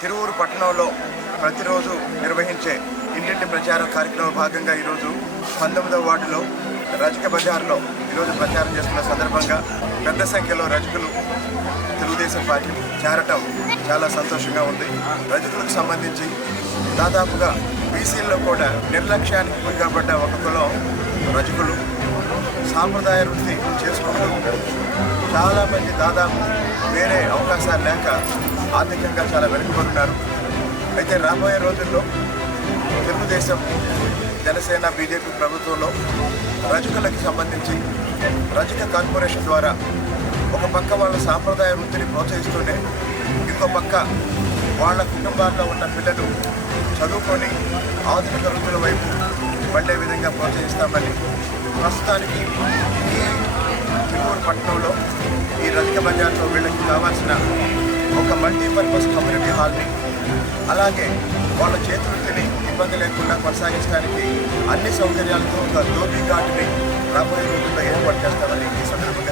తిరువూరు పట్టణంలో ప్రతిరోజు నిర్వహించే ఇంటింటి ప్రచార కార్యక్రమం భాగంగా ఈరోజు 19వ వార్డులో రజక బజార్లో ఈరోజు ప్రచారం చేస్తున్న సందర్భంగా పెద్ద సంఖ్యలో రజకులు తెలుగుదేశం పార్టీ చేరటం చాలా సంతోషంగా ఉంది. రజకులకు సంబంధించి దాదాపుగా బీసీల్లో కూడా నిర్లక్ష్యానికి గురి కాబడ్డ ఒక కులం రజకులు. సాంప్రదాయ వృత్తి చేసుకుంటూ చాలామంది దాదాపు వేరే అవకాశాలు లేక ఆర్థికంగా చాలా వెనుకబడున్నారు. అయితే రాబోయే రోజుల్లో తెలుగుదేశం, జనసేన, బీజేపీ ప్రభుత్వంలో రజకులకు సంబంధించి రజక కార్పొరేషన్ ద్వారా ఒక పక్క వాళ్ళ సాంప్రదాయ వృత్తిని ప్రోత్సహిస్తూనే ఇంకో పక్క వాళ్ళ కుటుంబాల్లో ఉన్న పిల్లలు చదువుకొని ఆధునిక వృత్తుల వైపు వెళ్ళే విధంగా ప్రోత్సహిస్తామని ప్రస్తుతానికి ఈ తిరువూరు పట్టణంలో ఈ రజక బజార్లో వీళ్ళకి కావాల్సిన ఒక మల్టీపర్పస్ కమ్యూనిటీ హాల్ని, అలాగే వాళ్ళ చేతివృత్తిని ఇబ్బంది లేకుండా కొనసాగించడానికి అన్ని సౌకర్యాలతో ఒక ధోబీ ఘాట్ని రాబోయే రోజుల్లో ఏర్పాటు చేస్తామని ఈ సందర్భంగా